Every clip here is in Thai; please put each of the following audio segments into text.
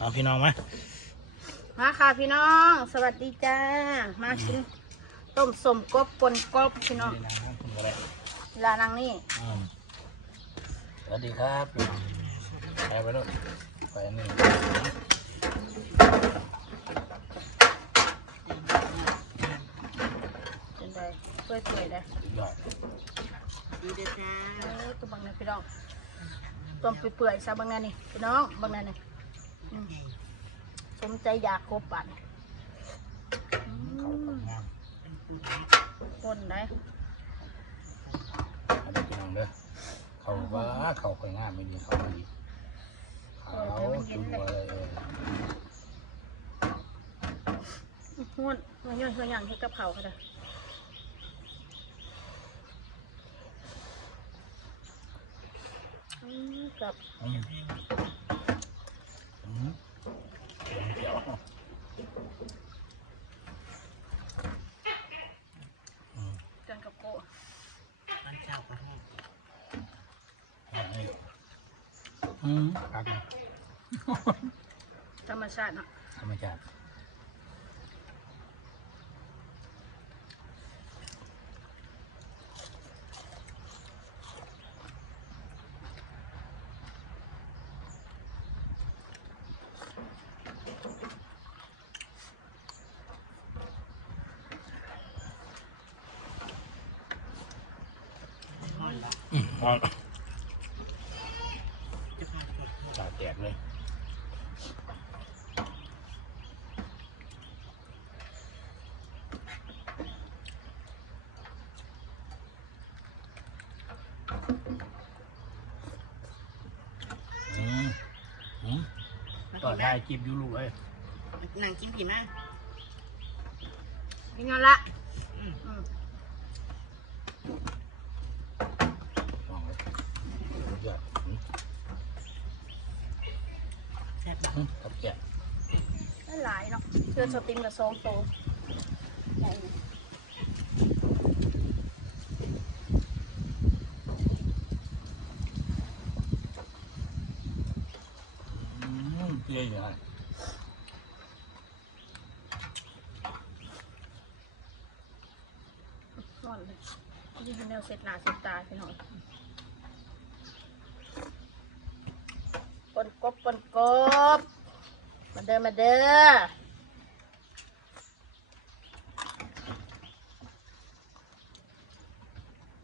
เอาพี่น้องไหมมาค่ะพี่น้อง สวัสดีจ้า มากินต้มสมกบปนกบพี่น้องดีนะครับคุณก็ได้เวลานางนี่อืมสวัสดีครับพี่น้องไปไปแล้วไปอันนี่เป็นไดเปื่อยเปื่อยๆเลยยอดดีเด็ดจ้าตัวบางนี่พี่น้องต้มเปื่อยๆซะบางนั่นนี่พี่น้องบางนั่นนี่อืม สมใจอยากกบปันเขาของงามต้นได้เอาไปพี่น้องเด้อเขาว่าเขาค่อยงามไม่ดีเขาดีเขาจุดอะไรเออห้วนมันย้อนตัวอย่างให้กับเขาค่ะเด้ออืมกับ อืมอืม เดี๋ยวอืมกันกับโกมันเจ้าก็ให้เอาให้อืมครับธรรมชาติเนาะธรรมชาติ อืมเอาจะพาไปตาแตกเลยอืมอืมต่อได้กิบอยู่ลูกเอ้ยนางกินผีมากนี่งั้นละ อืม อืม ลองเลยยอดอืม แซ่บแบบอืมกับแกะได้หลายเนาะเชือสติมกับซองโตใหญ่นี่อืมเปรี้ยวอยู่นอนเลยนี่คือแนวเสร็จหนาเสร็จตาพี่น้อง ปนกบปนกบมาเด้อมาเด้อ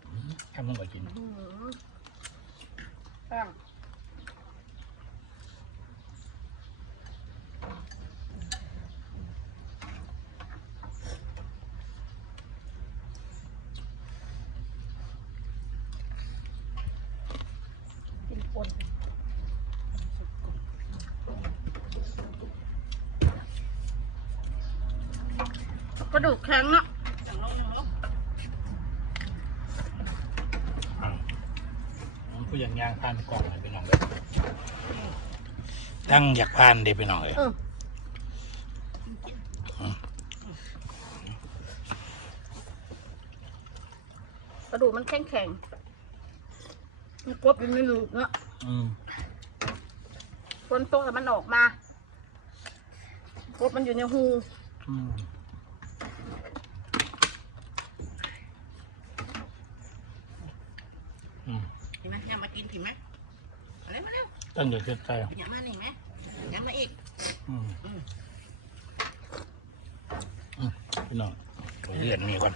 อืมแค่มึงก็กินอืมตั้งกินปน ระดูกแข็งเนาะอย่างลงอย่างลงอะมันก็ยังย่างผ่านกล่องเลยพี่น้องเลยตั้งอยากผ่านเด็พี่น้องเลยเอออกระดูกมันแข็งแข็งๆมันกรบอยู่ในลูกเนาะอืมฝนตกแล้วมันออกมากบมันอยู่ในหูอืมอืม เห็นไหมยามากินผีไหมมาเร็วมาเร็ว ตั้งอยากเสียใจอะอย่ามาหนิไหมอย่ามาอีกอืมอืมอืมพี่น้องไปเรียนนี่ก่อน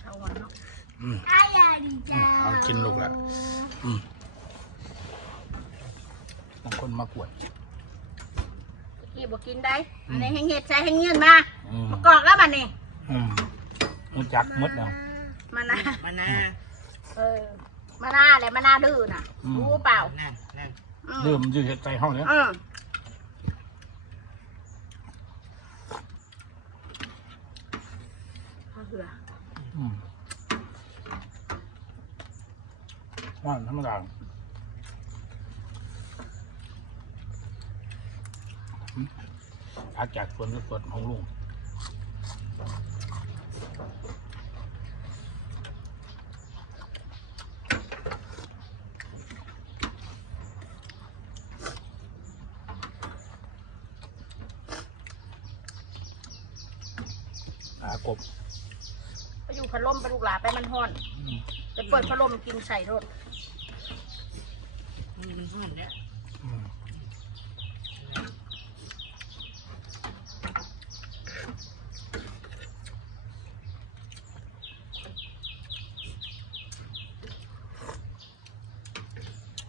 เช้าวันเนาะอืมอืมเอากินลูกละอืมบางคนมากวดกี่บอกกินได้อันนี้ให้เห็ดใส่ให้เงินมาอืมมากรอกแล้วบัดนี้อืมรู้จักหมดเนาะมานามานาเออ มานาเลยมานาดื้อน่ะ อืม รู้เปล่านั่นนั่นอืมเริ่มยืดใจห้องเนี้ยเออเอาเหืออืมว่านธรรมดาอืมอาจากสวนสดของลุง ขากบไปอยู่พัดลมไปลูกหลาไปมันห้อนอืมไปเปิดพัดลมกินใส่รถมันห่อนเนี่ยอืม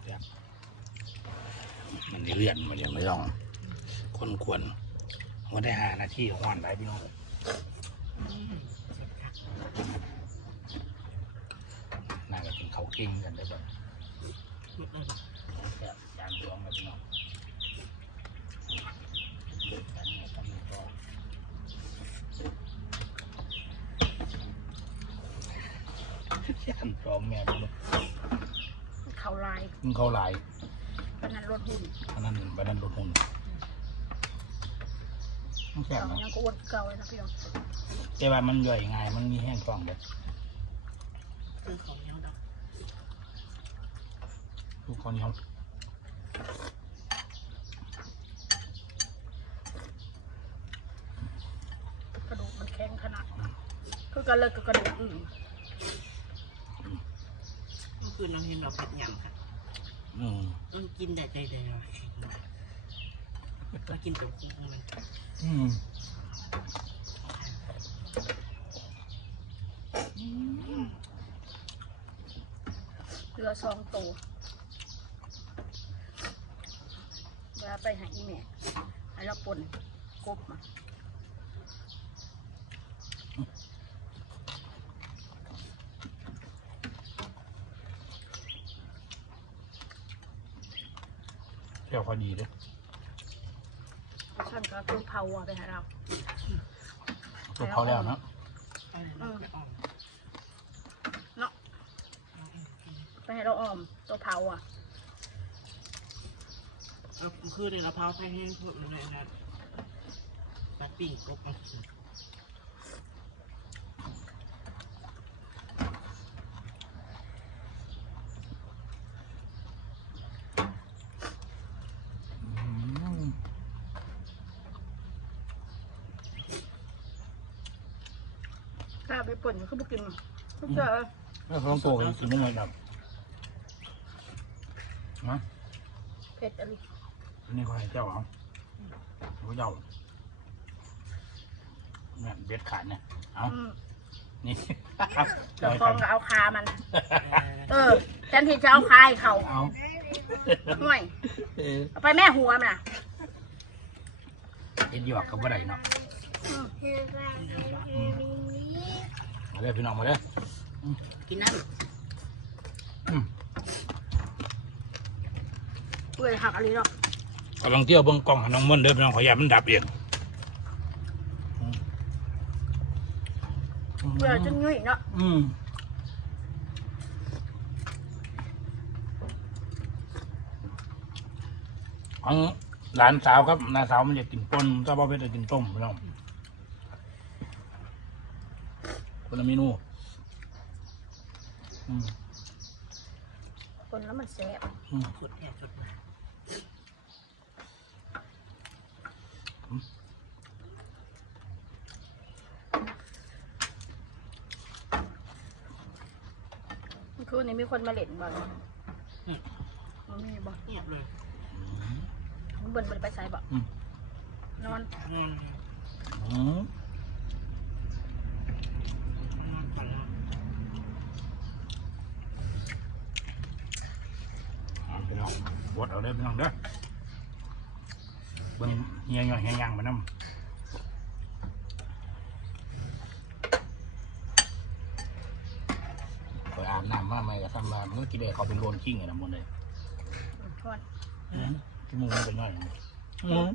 ครับมันได้เลื่อนมันยังไม่ต้องคนควรว่าได้หาหน้าที่ห้อนได้พี่น้องน่า จะเป็นเขาวกิ้งกันได้แบบแบบจานรวมเลยพี่น้องจานนี้ต้องมีต่อจานรวมแม่ดูเลยเขาลายมึงเขาหลายปานนั้นรถหุ่นอันนั้นบันนั้นรถหุ่นมันแข็งเรานะยังก็อวดเก่าเลยนะพี่น้องแต่ว่ามันย่อยง่าย มันมีแห้งท้องเด็ดคือของยัง ดอกทุกคนยอมกระดูกมันแข็งขนาดคือกันเลยกับกระดูกอื่นเมื่อคืนเราเห็นเราผัดยำค่ะอืมต้องกินแต่ใจเดียวเรากินตัวคู่มันอืมเรือซองโตเวลาไปหาอีแม่ให้เราปนกบมาเที่ยวพอดีเลยท่านก็คือเผาอะไปหาเราตัวเขาแล้วเนาะไม่อ่อนเนาะไปให้เราออมตัวเผาอะ เราคือในเราเผาไทยแห้งพวกนั้นนะปลาปิ่งกบอืมถ้าไปป่นก็ไม่กินก็เจอแล้วเขาต้องโตกันกินไม่หมดแบบนะเผ็ดอะไร อันนี้เขาให้เจ้าเอาเขาเจ้าเนี่ยเบ็ดขาดเนี่ยเอาอืมนี่เดี๋ยวฟองก็เอาคามัน เออฉันที่จะเอาคายเขาเอาห่วยเออเอาไปแม่หัวมันน่ะเอ็ดหยอกกับบ่ได้เนาะอืมอืมมาเลยพี่น้องมาเลยกินน้อืมเปื่อยหักอะไรหรอก กำลังเที่ยวเบิ่งกล้องให้น้องม่อนเด้อพี่น้องขออย่าตมันดับเองอืมเปื่อยจนยุ่ยเนาะอืมของหลานสาวครับน้าสาวมันจะกินป่นถ้าบ่เป็นจะกินต้มพี่น้องคนละเมนูอืมคนแล้วมันแสบอืมำสุดแย่สุดมาเมื่อคืนนี้มีคนมาเล่นบ่อยมันมีบ่เงียบเลยมันเบิ่นมันไปใส่บ่อืมนอนนอนอืมนอนก่อนแล้วเอาพี่น้องบดเอาเด้อพี่น้องเด้อเบิ่งเฮียย่อยเฮียย่างมานำไปอา บน้ำมาใหม่ก็ทำมาเมื่อกี้เด็กเขาเป็นโรนกิ้งไงนะมันเลยทอนที่มือมันเป็นย่อยอืม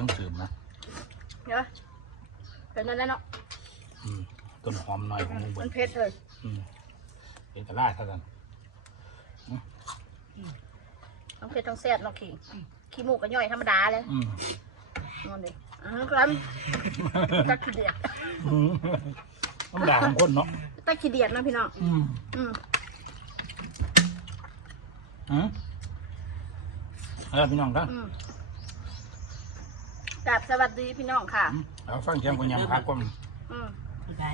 ต้องสืบนะเนาะเป็นนั่นแหละเนาะอืมต้นหอมหน่อยของมึงมัเบิ่นงเผ็ดเลยอืมเป็นกระลาเท่านั้นต้องเผ็ดต้องแซ่บเนาะขี้ขี้หมูกก็ย่อยธรรมดาเลยอืมนอนดิอ่าครับตะขี้เดียด อืมธรรมดาของคนเนาะตะขี้เดียดนะพี่น้องอืมอืมอืมเอาล่ะพี่น้องครับอืมกราบสวัสดีพี่น้องค่ะ เอาฟังเสียงคนยำพักก่อน อืมไม่ได้